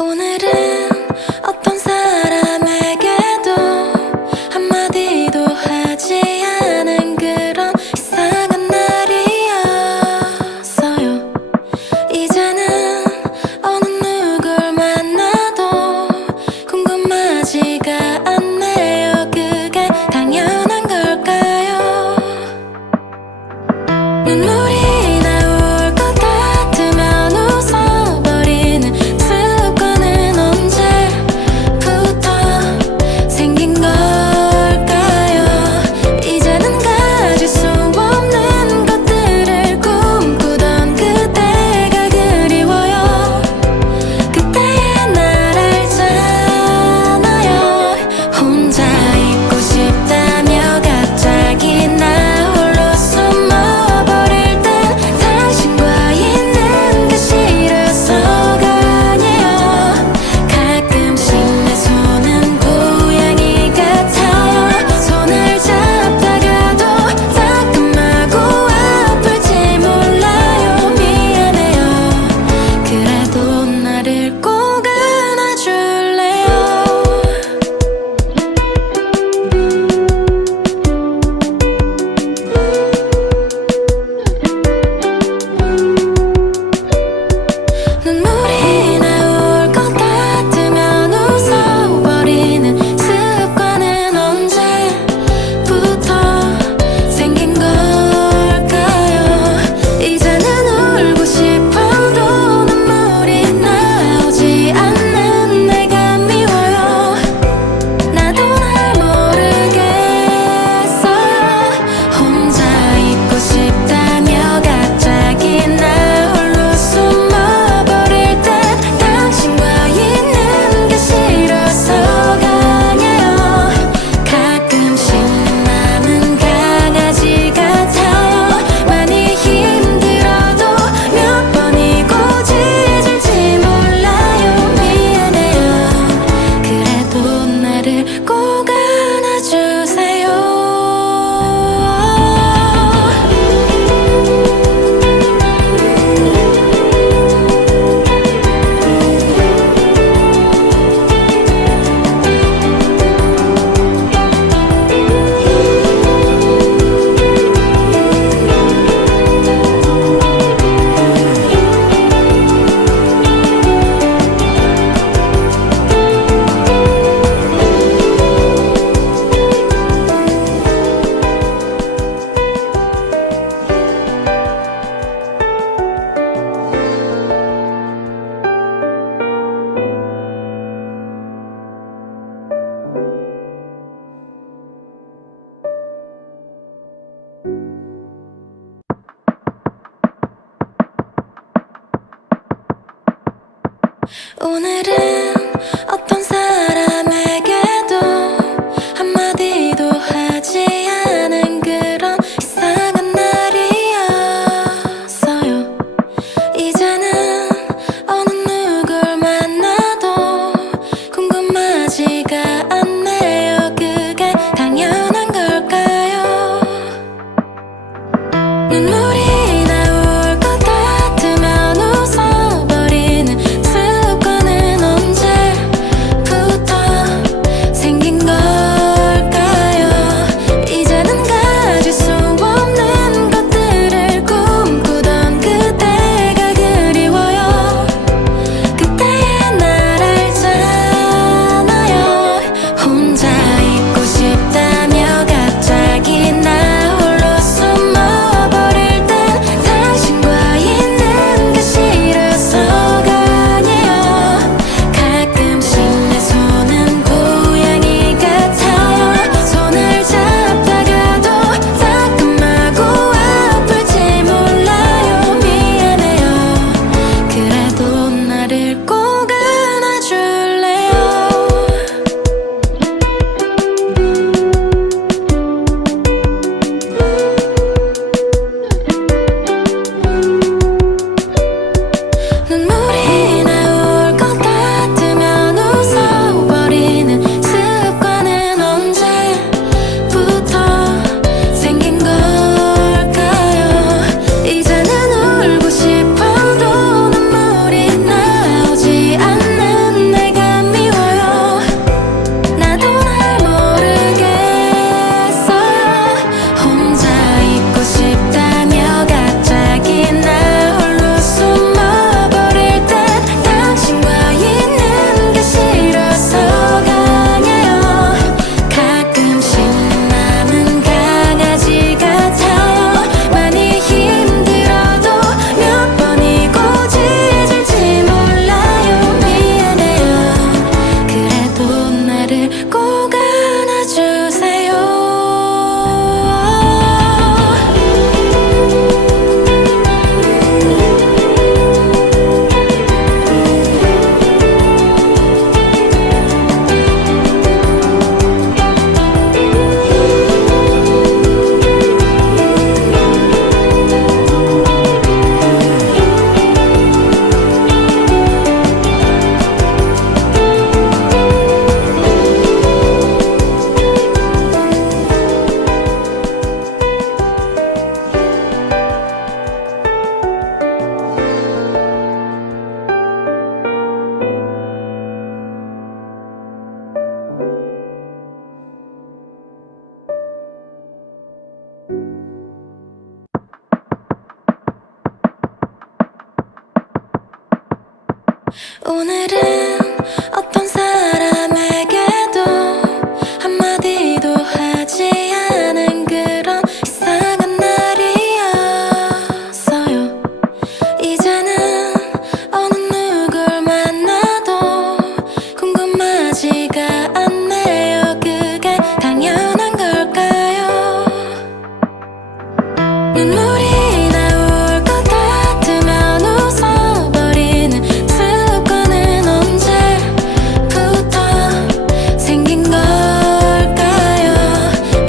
오늘은 어떤 사람에게도 한마디도 하지 않은 그런 이상한 날이었어요. 이제는 어느 누굴 만나도 궁금하지가 않네요. 그게 당연한 걸까요? 눈물이 꼭 안아주세요. 오늘은 어떤 사람에게도 한마디도 하지 않은 그런 이상한 날이었어요. 이제는 어느 누굴 만나도 궁금하지가 않네요. 그게 당연한 걸까요? 눈물이 나올 것 같으면 웃어버리는 습관은 언제 오늘은 어떤 사람에게도 한마디도 하지 않은 그런 이상한 날이었어요. 이제는 어느 누굴 만나도 궁금하지가 않네요. 그게 당연한 걸까요? 눈물이 나올 것 같으면 웃어버리는 습관은 언제부터 생긴 걸까요?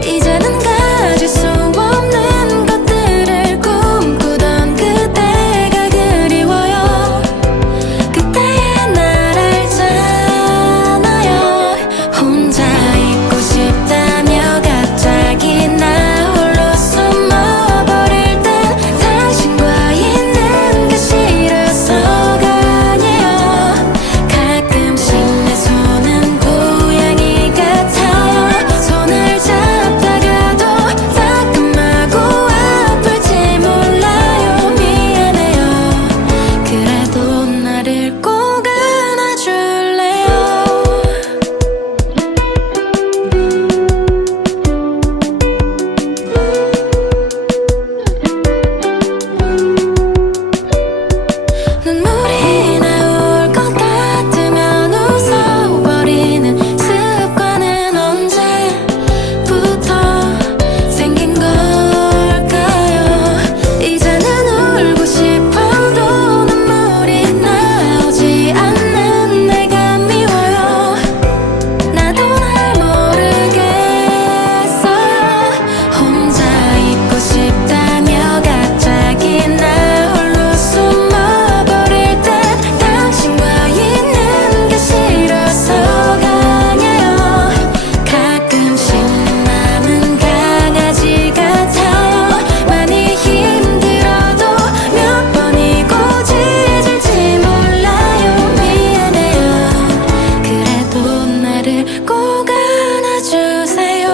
이제는 가질 수 없는 것들을 꿈꾸던 그때가 그리워요. 그때의 날 알잖아요. 혼자 있고 싶다며 갑자기 나 홀로 숨어버릴 땐 당신과 있는 게 싫어서가 아니에요. 가끔씩 내 손은 고양이 같아요. 손을 잡다가도 따끔하고 아플지 몰라요. 미안해요. 그래도 나를 꼭 안아줄래요? 눈물이 나올 것 같으면 웃어버리는 습관은 언제부터 생긴 걸까요? 이제는 울고 싶어도 눈물이 나오지 않는 내가 미워요. 나도 날 모르겠어요. 혼자 있고 싶다며 갑자기 나 홀로 숨어버릴 땐 당신과 있는 게 싫어서가 아니에요. 가끔씩 내 맘은 강아지 같아요. 많이 힘들어도 몇 번이고 짖을지 몰라요. 미안해요. 그래도 나를 꼭 안아주세요.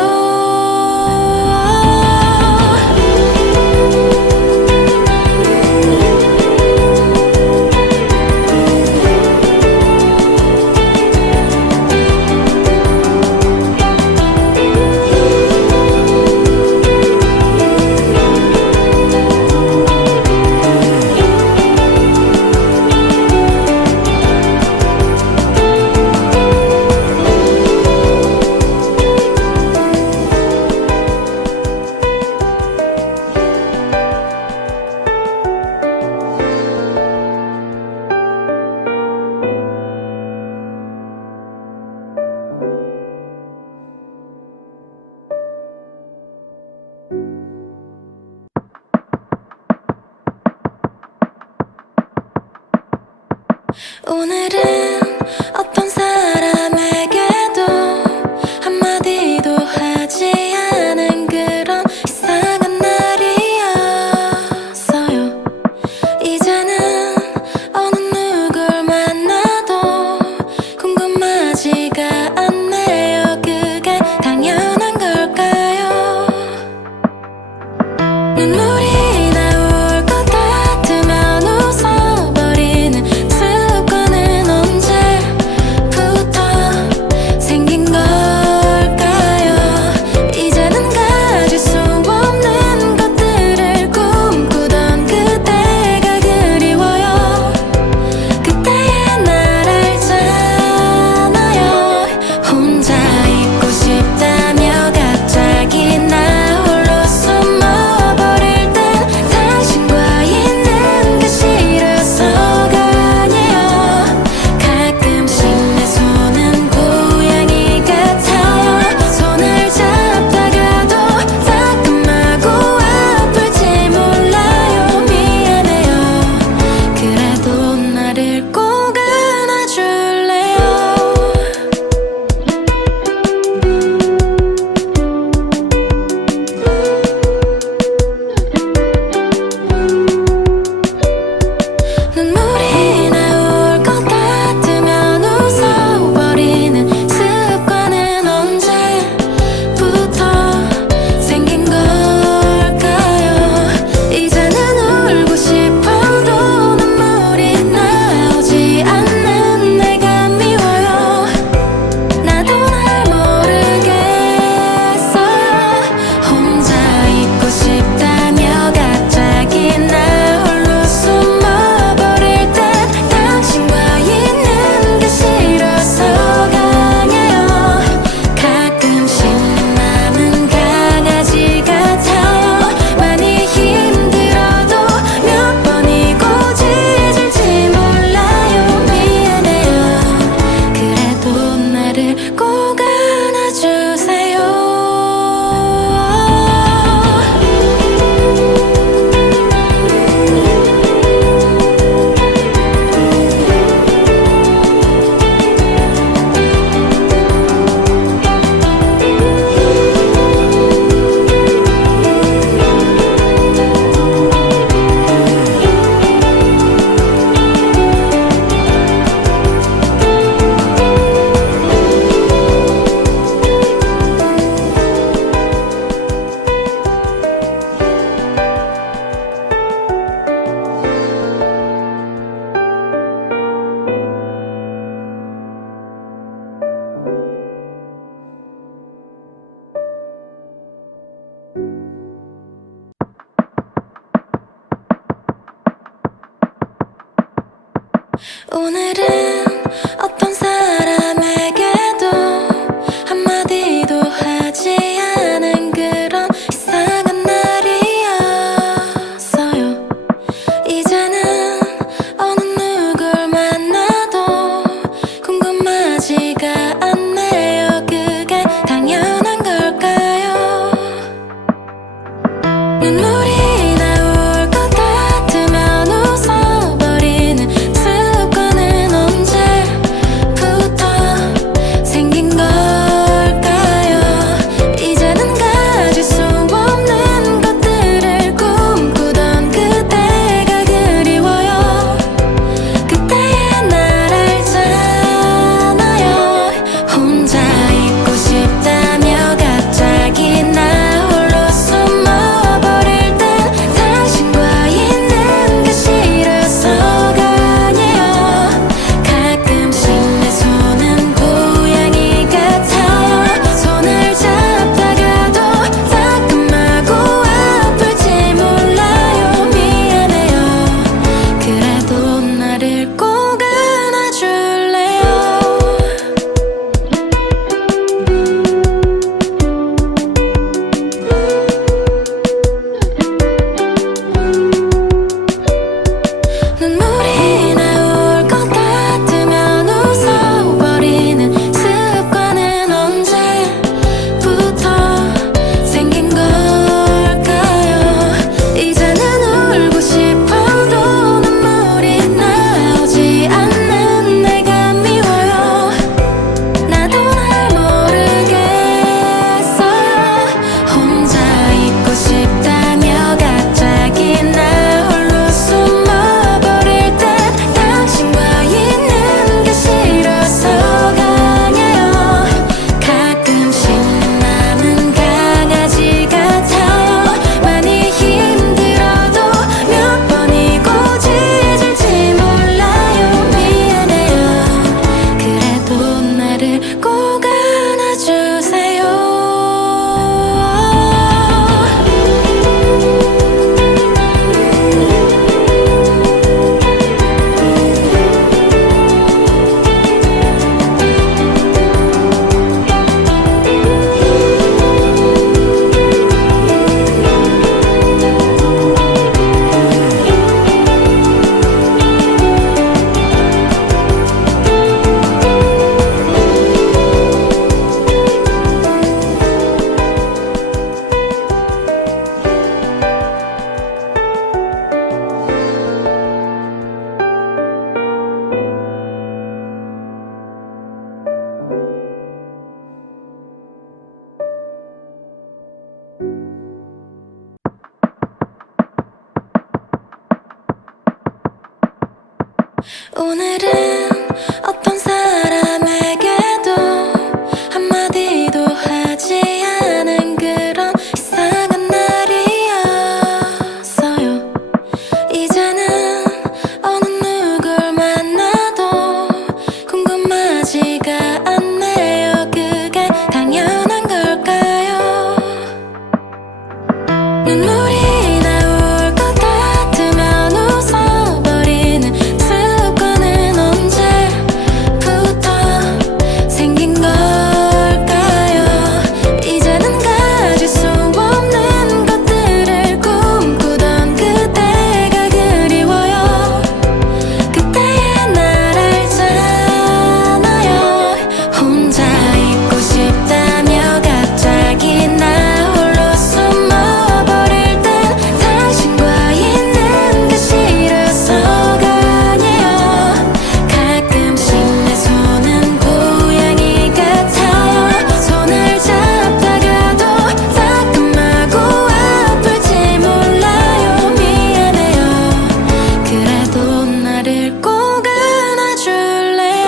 오늘은 어떤 사람에게도 한마디도 하지 않은 그런 이상한 날이었어요. 이제는 어느 누굴 만나도 궁금하지가 않네요. 그게 당연한 걸까요? 눈물이 나올 것 같으면 웃어버리는 습관은 언제부터 생긴 걸까요? 이제는 가질 수 없는 것들을 꿈꾸던 그때가 그리워요. 오늘은 어떤 사람에게도 한마디도 하지 않은 그런 이상한 날이었어요. 이제는 어느 누굴 만나도 궁금하지가 않네요. 그게 당연한 걸까요? 눈물이 나올 것 같으면 웃어버리는 습관은 언제부터 생긴 걸까요? 이제는 가질 수 없는 것들을 꿈꾸던 그때가 그리워요. 그때의 날 알잖아요. 혼자 있고 싶다며 갑자기 나 홀로 숨어버릴 땐 당신과 있는 게 싫어서가 아니에요. 가끔씩 내 손은 고양이 같아요. 손을 잡다가도 따끔하고 아플지 몰라요. 미안해요. 그래도 나를 꼭 안아줄래요? 눈물이 나올 것 같으면 웃어버리는 습관은 언제부터 생긴 걸까요? 이제는 울고 싶어도 눈물이 나오지 않는 내가 미워요. 나도 날 모르겠어요. 혼자 있고 싶다며 갑자기 나 홀로 숨어버릴 땐 당신과 있는 게 싫어서가 아니에요. 가끔씩 내 맘은 강아지 같아요. 많이 힘들어도 몇 번이고 짖을지 몰라요. 미안해요. 그래도 나를 꼭 안아주세요. 오늘은 어떤 사람에게도 한마디도 하지 않은 그런 이상한 날이었어요. 이제는 어느 누굴 만나도 궁금하지가 않네요. 그게 당연한 걸까요? 눈물이 나올 것 같으면 웃어버리는 습관은 언제부터 생긴 걸까요? 이제는 가질 수 없는 것들을 꿈꾸던 그때가 그리워요. 그때의 날 알잖아요. 혼자 있고 싶다며 갑자기 나 홀로 숨어버릴 땐 당신과 있는 게 싫어서가 아니에요. 가끔씩 내 손은 고양이 같아요. 손을 잡다가도 따끔하고 아플지 몰라요. 미안해요. 그래도 나를 꼭 안아줄래요?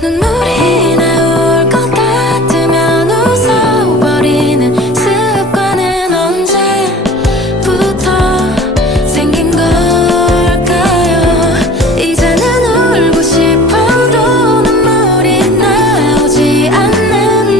눈물이 나올 것 같으면 웃어버리는 습관은 언제부터 생긴 걸까요? 이제는 울고 싶어도 눈물이 나오지 않는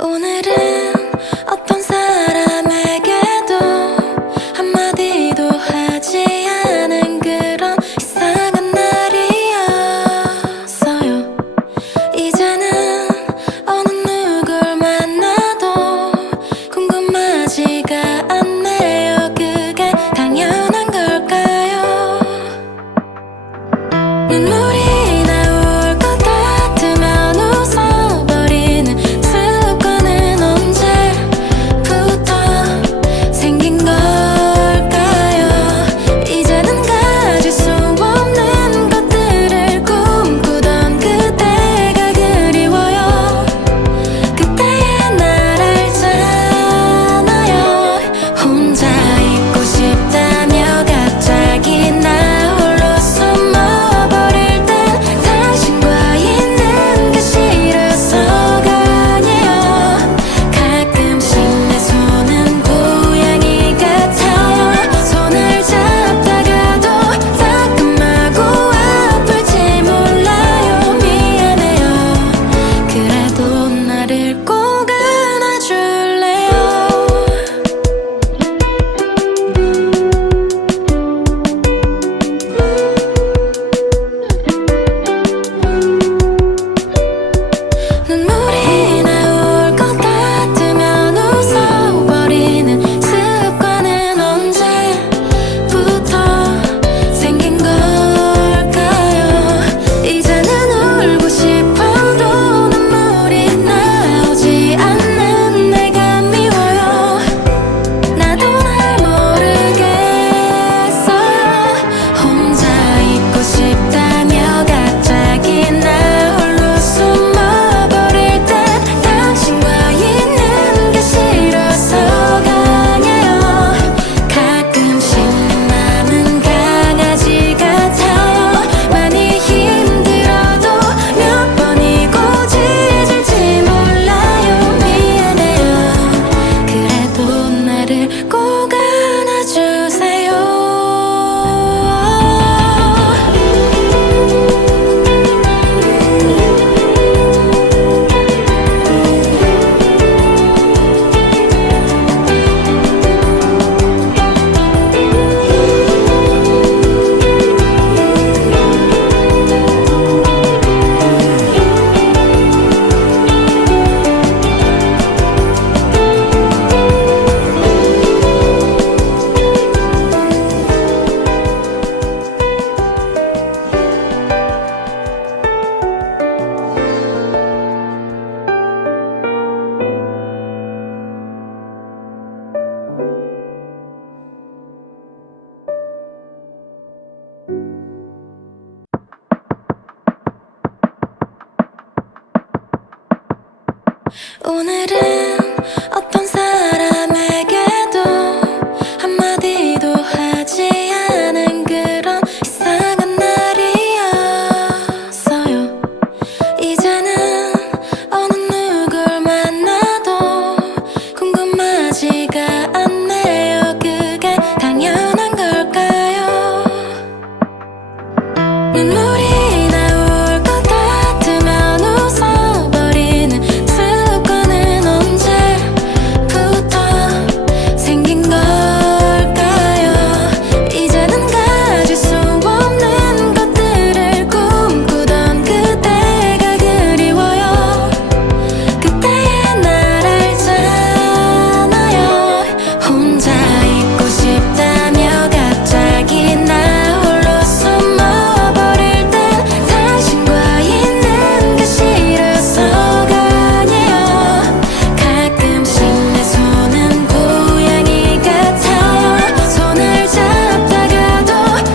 오늘은 어떤 사람에게도 한마디도 하지 않은 그런 이상한 날이었어요. 이제는 어느 누굴 만나도 궁금하지가 않네요. 그게 당연한 걸까요? 눈물이 나올 것 같으면 웃어버리는 습관은 언제부터 생긴 걸까요? 이제는 가질 수 없는 것들을 꿈꾸던 그때가 그리워요. 그때의 날 알잖아요. 혼자 있고 싶다며 갑자기 나 홀로 숨어버릴 땐 당신과 있는 게 싫어서가 아니에요. 가끔씩 내 손은 고양이 같아요. 손을 잡다가도 따끔하고 아플지 몰라요. 미안해요. 그래도 나를 꼭 안아줄래요? 눈물이 나올 것 같으면 웃어버리는 습관은 언제부터 생긴 걸까요? 이제는 울고 싶어도 눈물이 나오지 않는 내가 미워요. 나도 날 모르겠어요. 혼자 있고 싶다며 갑자기 나 홀로 숨어버릴 땐 당신과 있는 게 싫어서가 아니에요. 가끔씩 내 맘은 강아지 같아요. 많이 힘들어도 몇 번이고 짖을지 몰라요. 미안해요. 그래도 나를 꼭 안아주세요. 오늘은 어떤 사람에게도 한마디도 하지 않은 그런 이상한 날이었어요. 이제는 어느 누굴 만나도 궁금하지가 않네요. 그게 당연한 걸까요? 눈물이 나올 것 같으면 웃어버리는 습관은 언제부터 생긴 걸까요? 이제는 가질 수 없는 것들을 꿈꾸던 그때가 그리워요. 그때의 날 알잖아요. 혼자 있고 싶다며 갑자기 나 홀로 숨어버릴 땐 당신과 있는 게 싫어서가 아니에요. 가끔씩 내 손은 고양이 같아요. 손을 잡다가도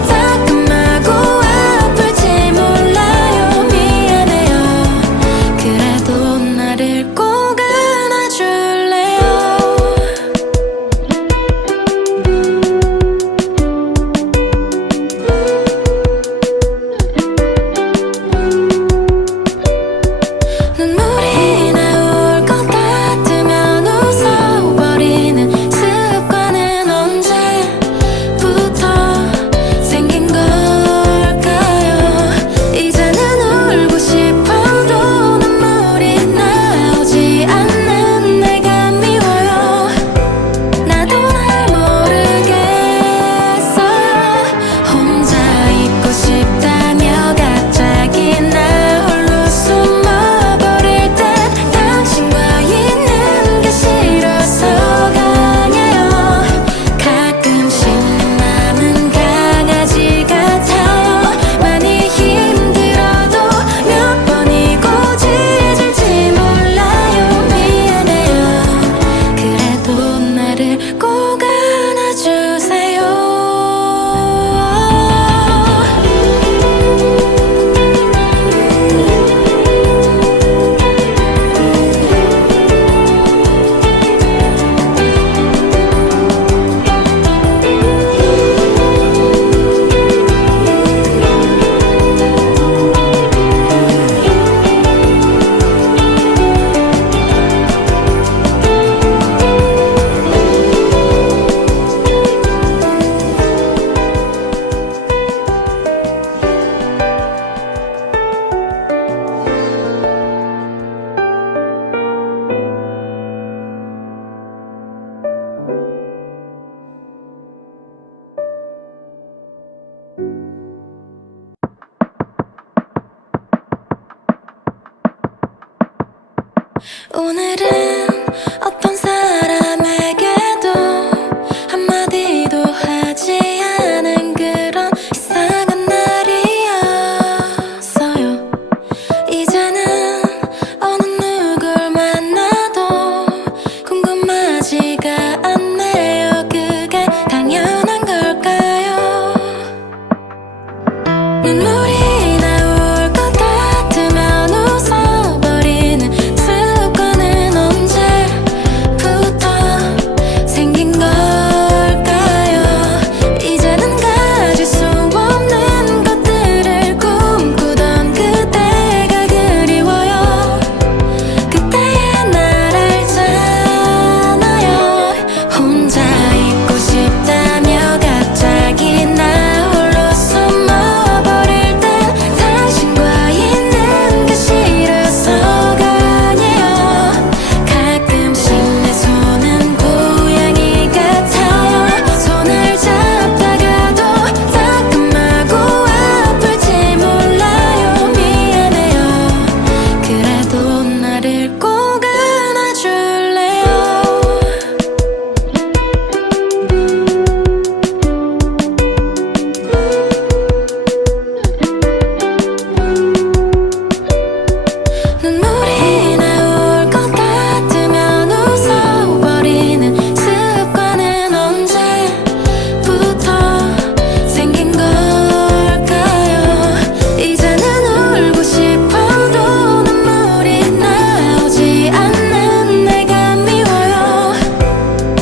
따끔하고 아플지 몰라요. 미안해요. 그래도 나를 꼭 안아줄래요? 눈물이 나올 것 같으면 웃어버리는 습관은 언제부터 생긴 걸까요? 이제는 울고 싶어도 눈물이 나오지 오늘은 어떤 사람에게도 한마디도 하지 않은 그런 이상한 날이었어요. 이제는 어느 누굴 만나도 궁금하지가 않네요. 그게 당연한 걸까요? 눈물이 나올 것 같으면 웃어버리는 습관은 언제부터 생긴 걸까요? 이제는 가질 수 없는 것들을 꿈꾸던 그때가 그리워요. 그때의 날 알잖아요. 혼자 있고 싶다며 갑자기 나 홀로 숨어버릴 땐 당신과 있는 게 싫어서가 아니에요. 가끔씩 내 손은 고양이 같아요. 손을 잡다가도 따끔하고 아플지 몰라요. 미안해요. 그래도 나를 꼭 안아줄래요? 눈물이 나올 것 같으면 웃어버리는 습관은 언제부터 생긴 걸까요? 이제는 울고 싶어도 눈물이 나오지 않는 내가 미워요.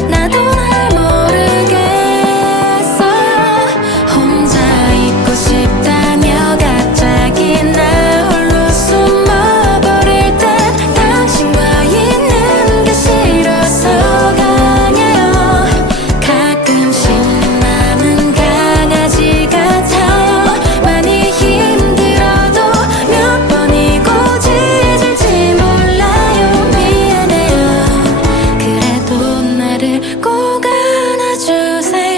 나도 날 모르겠어요. 혼자 있고 싶다며 갑자기 나 홀로 숨어버릴 땐 당신과 있는 게 싫어서가 아니에요. 가끔씩 내 맘은 강아지 같아요. 많이 힘들어도 몇 번이고 짖을지 몰라요. 미안해요. 그래도 나를 꼭 안아주세요.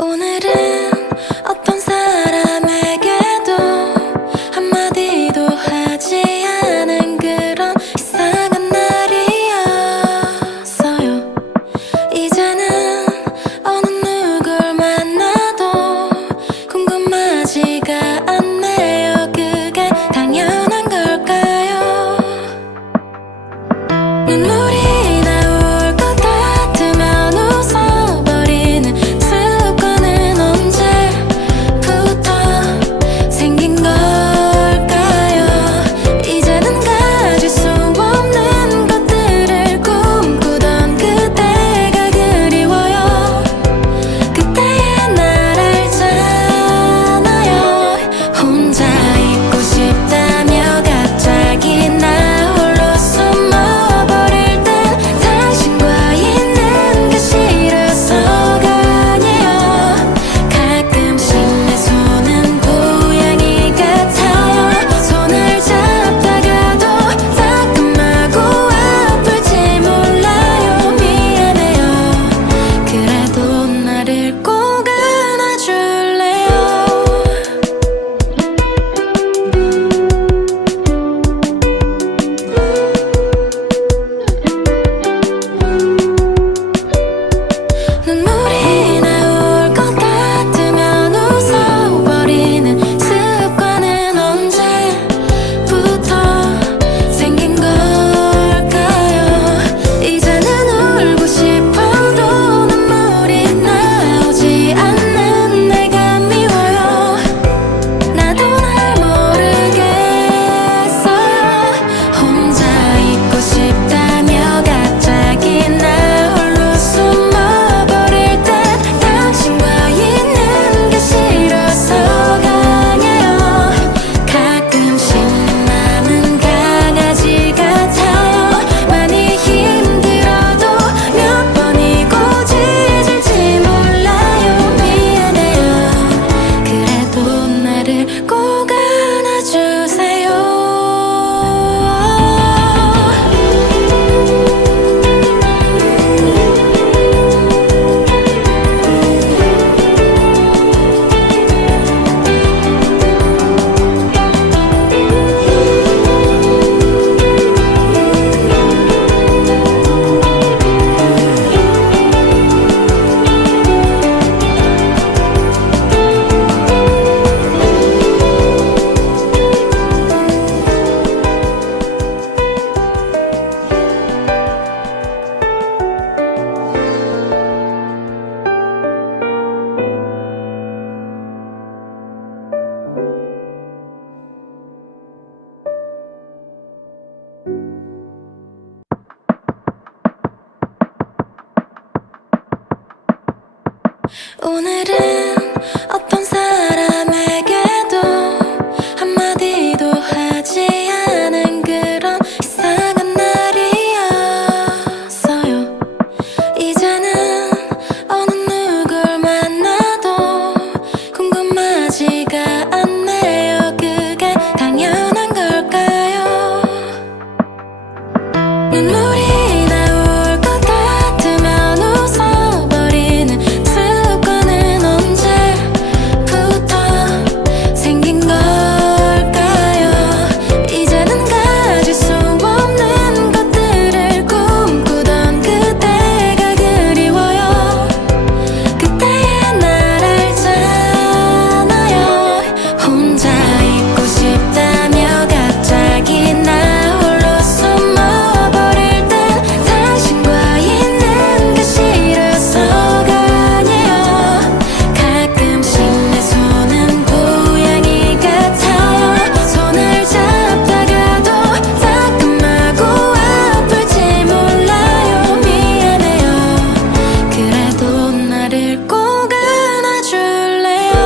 오늘은 어떤 사람에게도 한마디도 하지 않은 그런 이상한 날이었어요. 이제는 어느 누굴 만나도 궁금하지가 않네요. 그게 당연한 걸까요? 눈물이 나올 것 같으면 웃어버리는 습관은 언제 오늘은 어떤 사람에게도 한마디도 하지 않은 그런 이상한 날이었어요. 이제는 어느 누굴 만나도 궁금하지가 않네요. 그게 당연한 걸까요? 눈물이 나올 것 같으면 웃어버리는 습관은 언제부터 생긴 걸까요? 이제는 가질 수 없는 것들을 꿈꾸던 그때가 그리워요. 그때의 날 알잖아요. 혼자 있고 싶다며 갑자기 나 홀로 숨어버릴 땐 당신과 있는 게 싫어서가 아니에요. 가끔씩 내 손은 고양이 같아요. 손을 잡다가도 따끔하고 아플지 몰라요. 미안해요. 그래도 나를 꼭 안아줄래요?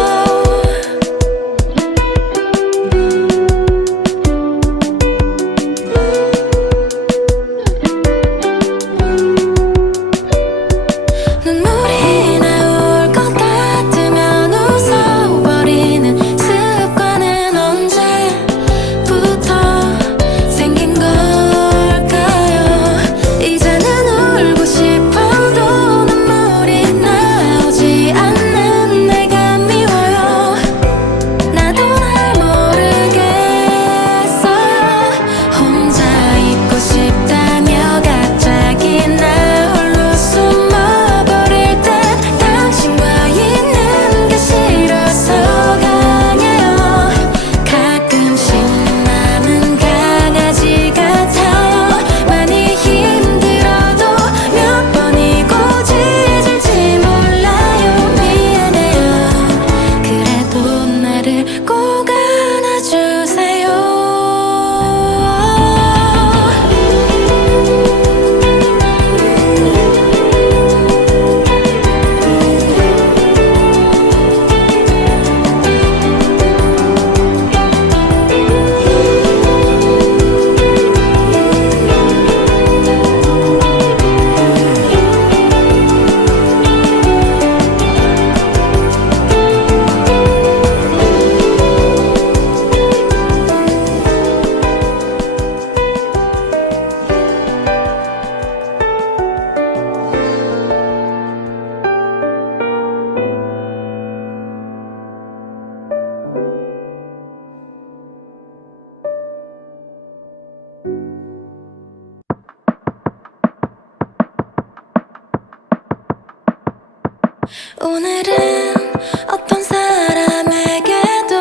눈물이 나올 것 같으면 웃어버리는 습관은 언제부터 생긴 걸까요? 이제는 울고 싶어도 눈물이 나오지 않는 내가 미워요. 나도 날 모르겠어요. 혼자 있고 싶다며 갑자기 나 홀로 숨어버릴 땐 당신과 있는 게 싫어서가 아니에요. 가끔씩 내 맘은 강아지 같아요. 많이 힘들어도 몇 번이고 짖을지 몰라요. 미안해요. 그래도 나를 꼭 안아주세요. 오늘은 어떤 사람에게도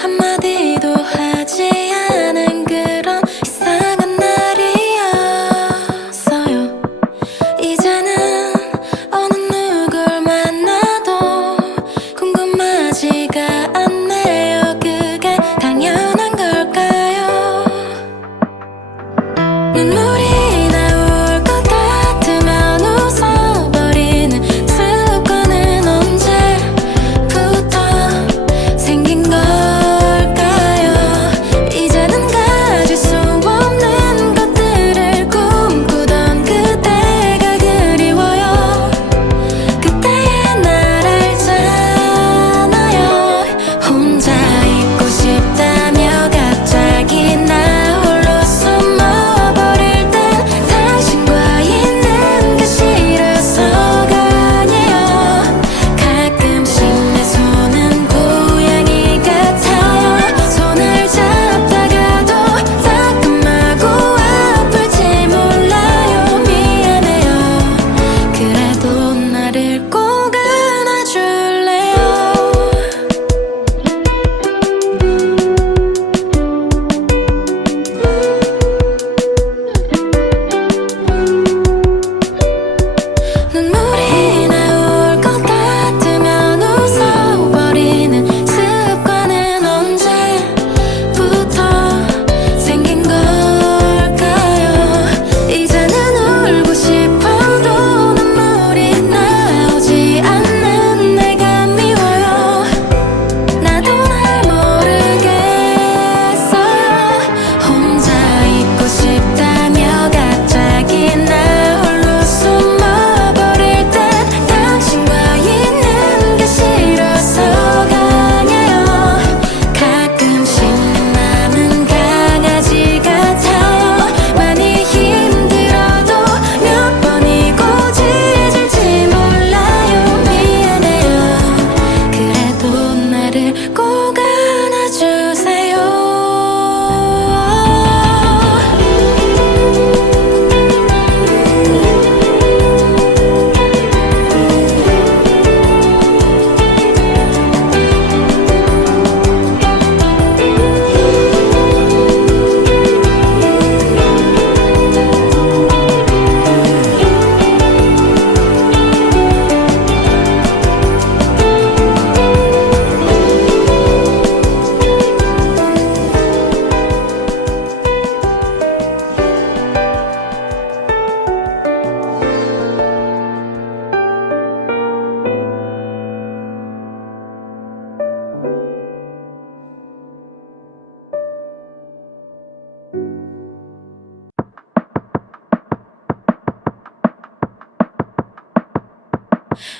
한마디도 하지 않은 그런 이상한 날이었어요. 이제는 어느 누굴 만나도 궁금하지가 않네요. 그게 당연한 걸까요? 눈물이 나올 것 같으면 웃어버리는 습관은 언제부터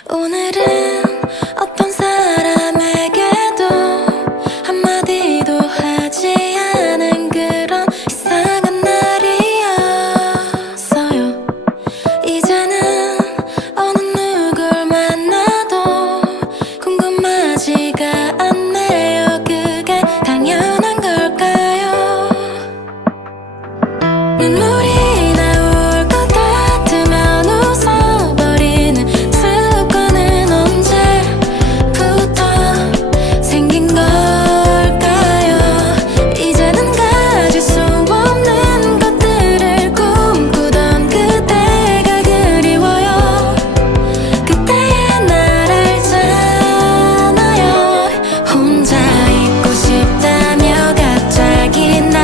오늘은 어떤 사람에게도 한마디도 하지 않은 그런 이상한 날이었어요. 이제는 어느 누굴 만나도 궁금하지가 않네요. 그게 당연한 걸까요? 눈물이 나올 것 같으면 웃어버리는 습관은 언제부터 생긴 걸까요? 이제는 가질 수 없는 것들을 꿈꾸던 그때가 그리워요. 그때의 날 알잖아요. 혼자 있고 싶다며 갑자기 나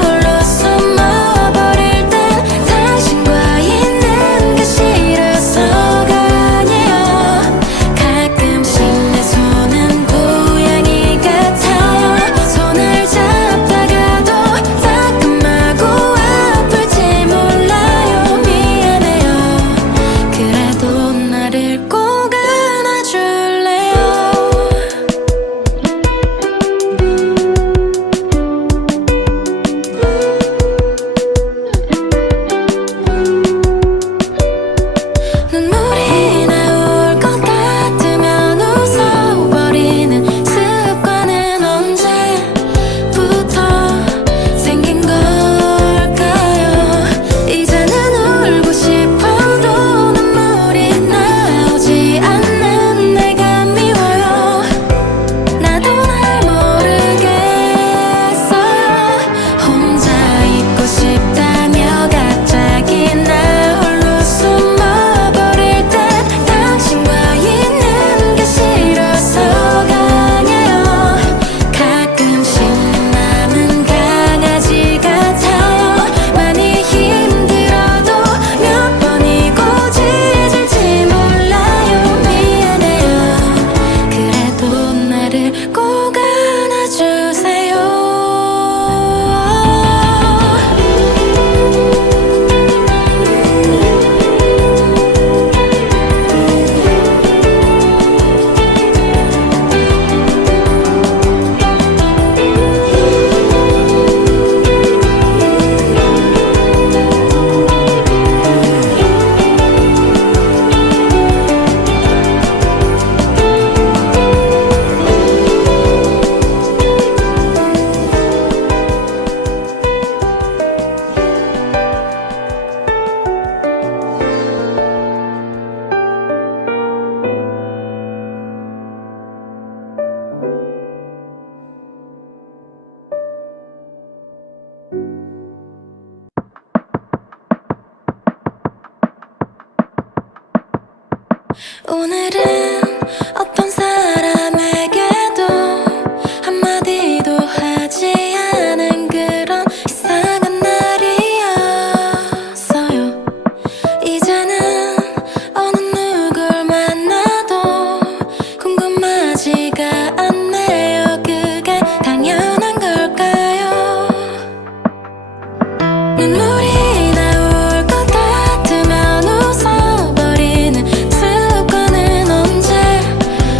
홀로 숨어버릴 땐 당신과 있는 게 싫어서가 아니에요. 가끔씩 내 손은 고양이 같아요. 손을 잡다가도 따끔하고 아플지 몰라요. 미안해요. 그래도 나를 꼭 안아줄래요? 눈물이 나올 것 같으면 웃어버리는 습관은 언제부터 생긴 걸까요? 이제는 울고 싶어도 눈물이 나오지 않는 내가 미워요. 나도 날 모르겠어요. 혼자 있고 싶다며 갑자기 나 홀로 숨어버릴 땐 당신과 있는 게 싫어서가 아니에요. 가끔씩 내 맘은 강아지 같아요. 많이 힘들어도 몇 번이고 짖을지 몰라요. 미안해요. 그래도 나를 꼭 안아주세요. 오늘은 어떤 사람에게도 한마디도 하지 않은 그런 이상한 날이었어요. 이제는 어느 누굴 만나도 궁금하지가 않네요. 그게 당연한 걸까요? 눈물이 나올 것 같으면 웃어버리는 습관은 언제부터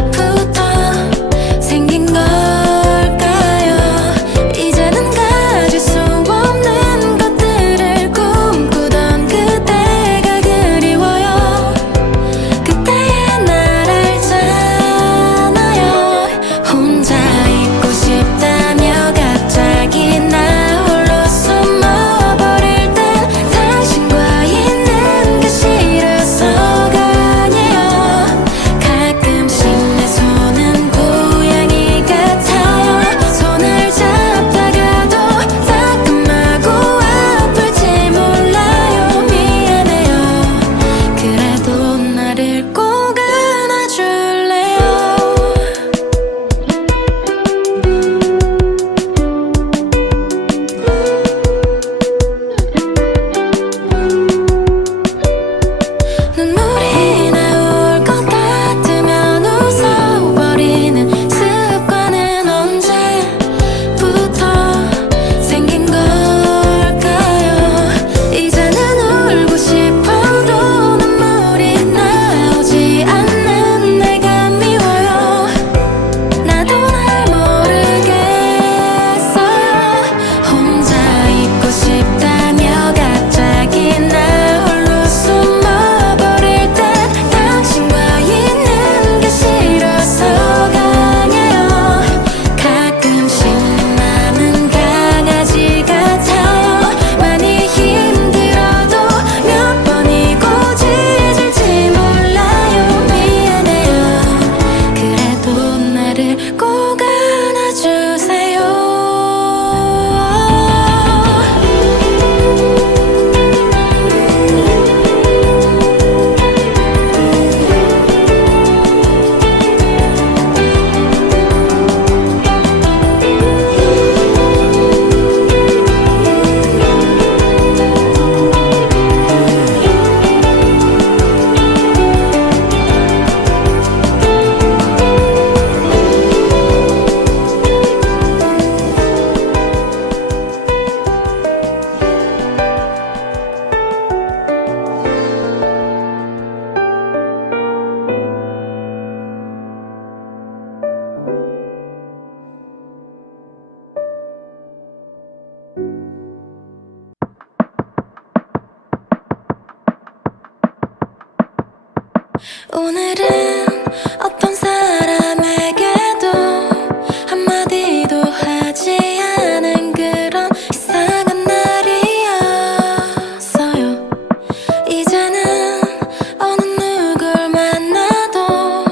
오늘은 어떤 사람에게도 한마디도 하지 않은 그런 이상한 날이었어요. 이제는 어느 누굴 만나도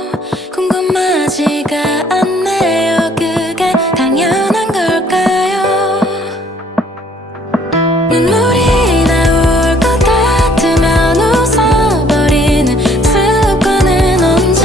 궁금하지가 않네요. 그게 당연한 걸까요? 눈물이 나올 것 같으면 웃어버리는 습관은 언제부터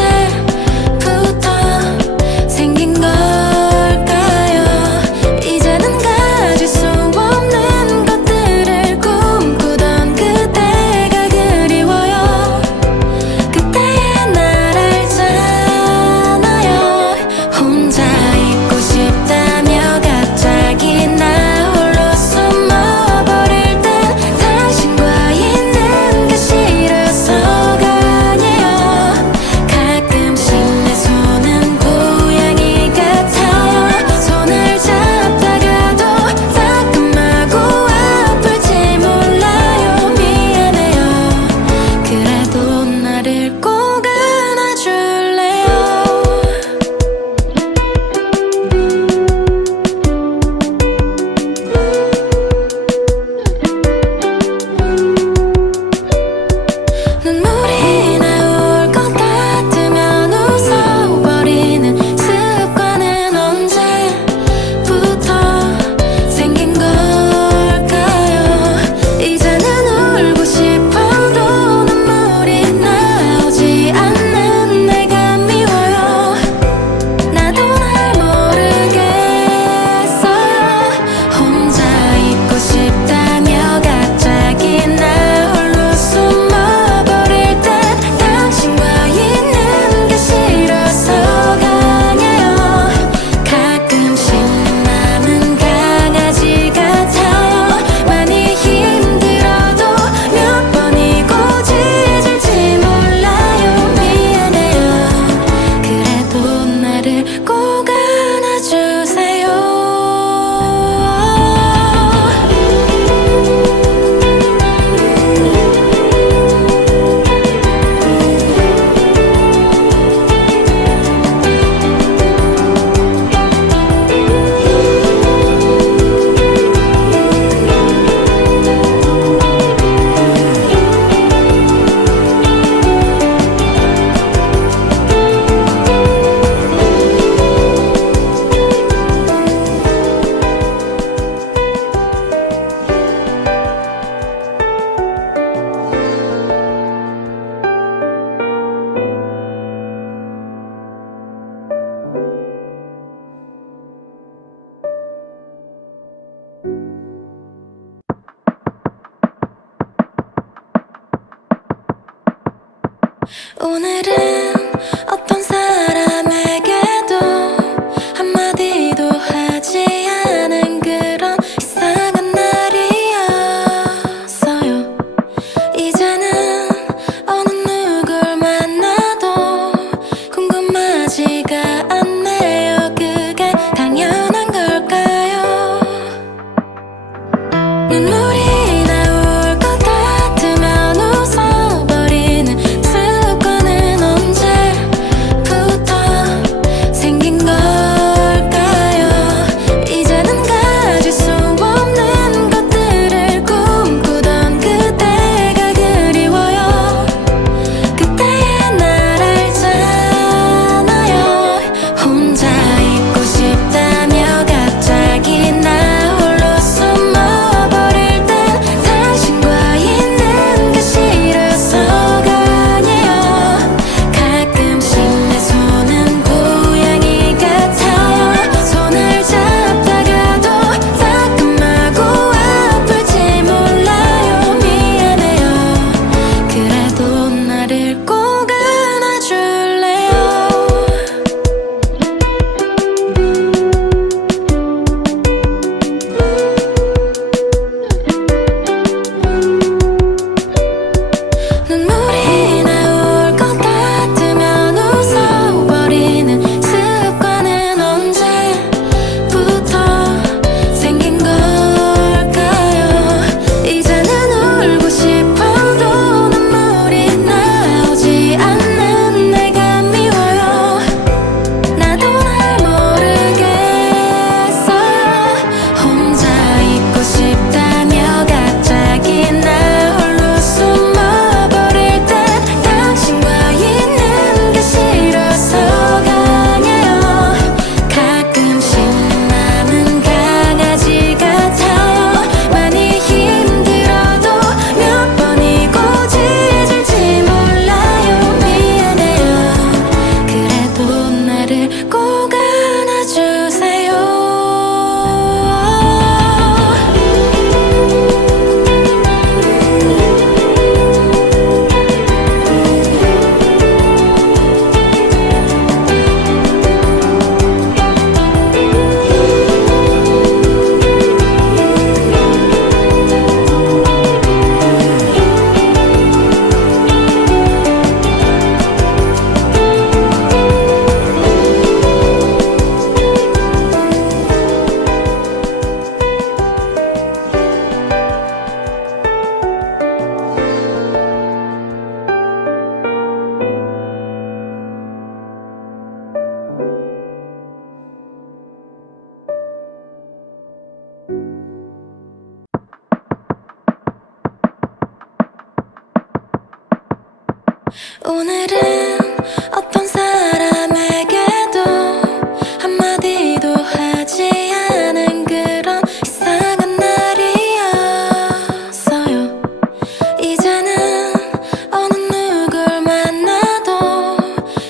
오늘은 어떤 사람에게도 한마디도 하지 않은 그런 이상한 날이었어요. 이제는 어느 누굴 만나도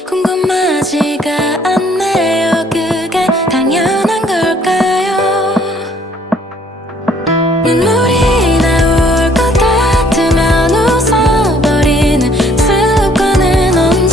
궁금하지가 않네요. 그게 당연한 걸까요? 눈물이 나올 것 같으면 웃어버리는 습관은 언제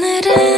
오늘은